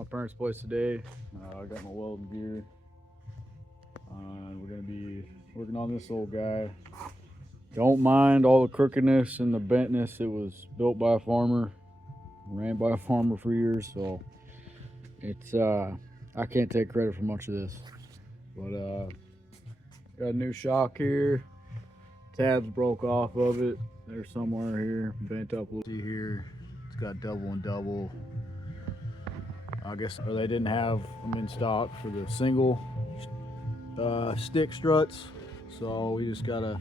my parents' place today. I got my welding gear. We're gonna be working on this old guy. Don't mind all the crookedness and the bentness. It was built by a farmer, ran by a farmer for years, so it's I can't take credit for much of this. But got a new shock here. Tabs broke off of it. They're somewhere here, bent up a little. See here, it's got double and double. I guess or they didn't have them in stock for the single stick struts, so we just gotta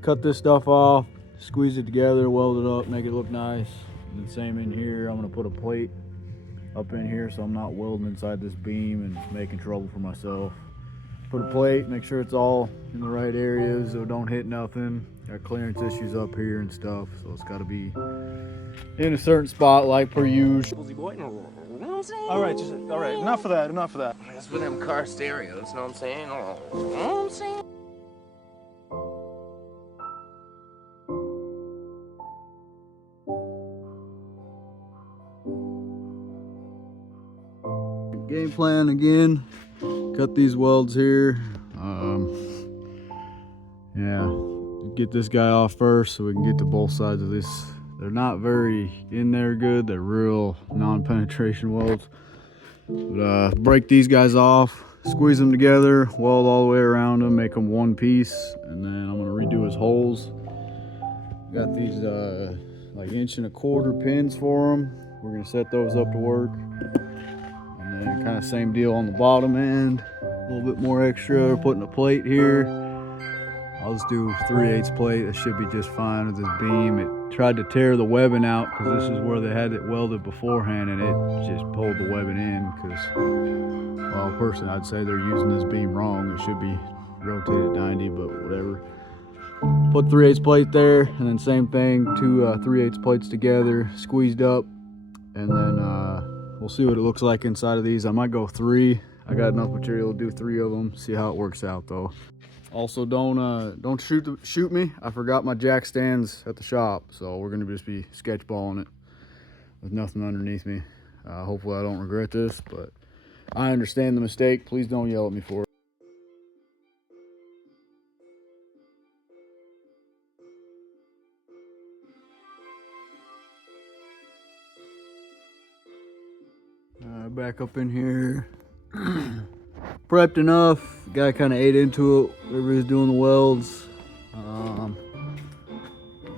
cut this stuff off, squeeze it together, weld it up, make it look nice. And same in here. I'm gonna put a plate up in here so I'm not welding inside this beam and making trouble for myself. Put a plate, make sure it's all in the right areas so don't hit nothing. Got clearance issues up here and stuff, so it's got to be in a certain spot like per usual. All right, enough of that, enough of that. That's for them car stereos, know what I'm saying? Know what I'm saying? Game plan again, cut these welds here. Yeah, get this guy off first so we can get to both sides of this. They're not very in there good, they're real non-penetration welds. But break these guys off, squeeze them together, weld all the way around them, make them one piece, and then I'm gonna redo his holes. Got these like 1.25" pins for them. We're gonna set those up to work. And then kind of same deal on the bottom end, a little bit more extra, putting a plate here. I'll just do 3/8 plate, that should be just fine with this beam. It tried to tear the webbing out because this is where they had it welded beforehand, and it just pulled the webbing in because, well, personally I'd say they're using this beam wrong. It should be rotated 90, but whatever. Put 3/8 plate there, and then same thing, two 3/8 plates together, squeezed up, and then we'll see what it looks like inside of these. I might go 3. I got enough material to do 3 of them. See how it works out though. Also, don't shoot me. I forgot my jack stands at the shop, so we're gonna just be sketchballing it with nothing underneath me. Hopefully I don't regret this, but I understand the mistake. Please don't yell at me for it. Back up in here. Prepped enough. Guy kind of ate into it. Everybody's doing the welds.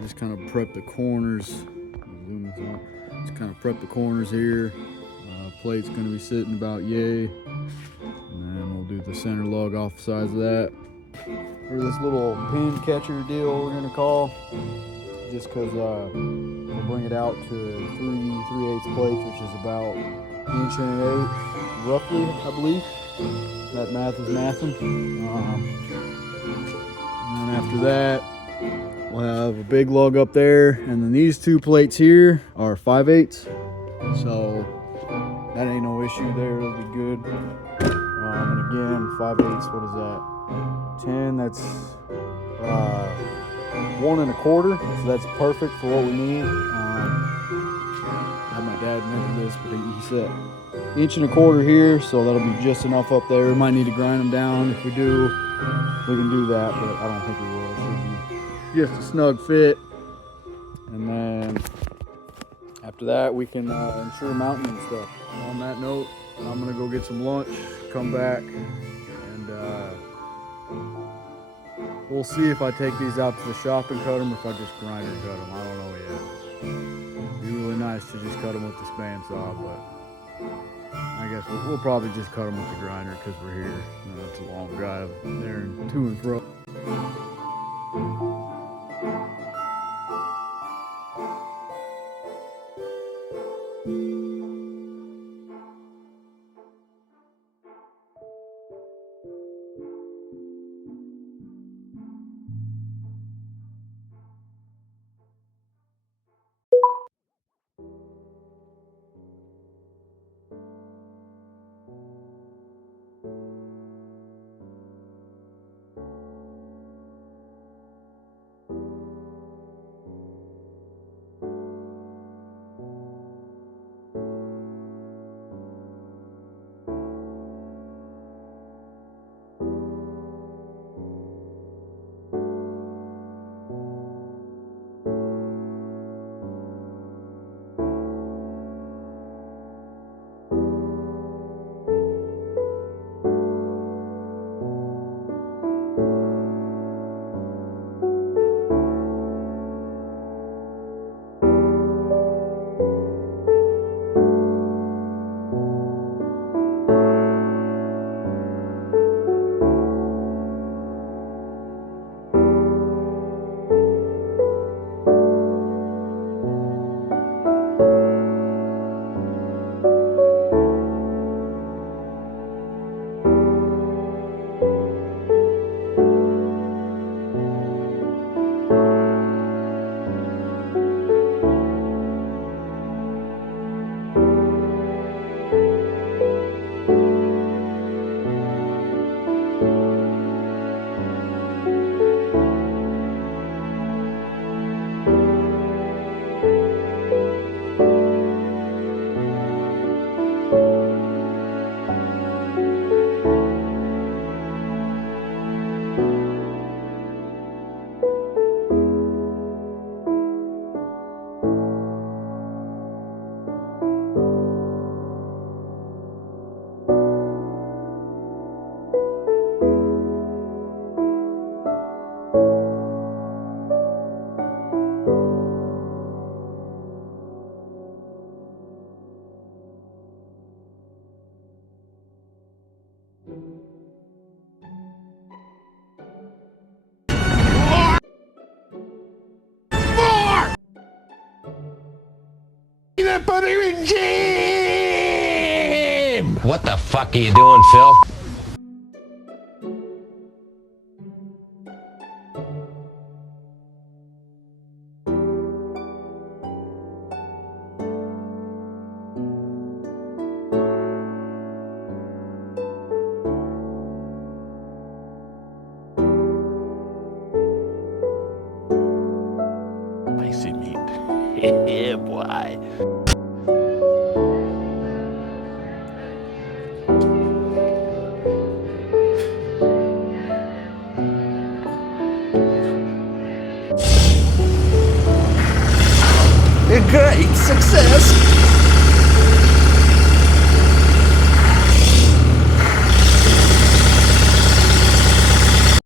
Just kind of prep the corners. Just kind of prep the corners here. Plate's going to be sitting about yay. And then we'll do the center lug off the sides of that. Or this little pin catcher deal we're going to call. Just because we'll bring it out to 3/8 plates, which is about 1.125" roughly, I believe. That math is mathing. And then after that, we'll have a big lug up there, and then these 2 plates here are 5/8, so that ain't no issue there. It'll be good. And again, 5/8. What is that? 10. That's 1.25. So that's perfect for what we need. I had my dad measure this, but he said 1.25" here, so that'll be just enough up there. We might need to grind them down. If we do, we can do that, but I don't think we will. It should be just a snug fit. And then after that, we can ensure mounting and stuff. And on that note, I'm gonna go get some lunch, come back, and we'll see if I take these out to the shop and cut them, or if I just grind and cut them. I don't know yet. It'd be really nice to just cut them with the span saw, but I guess we'll probably just cut them with the grinder because we're here. You know, it's a long drive there and to and fro. What the fuck are you doing, Phil? Spicy meat. Yeah, boy. A great success!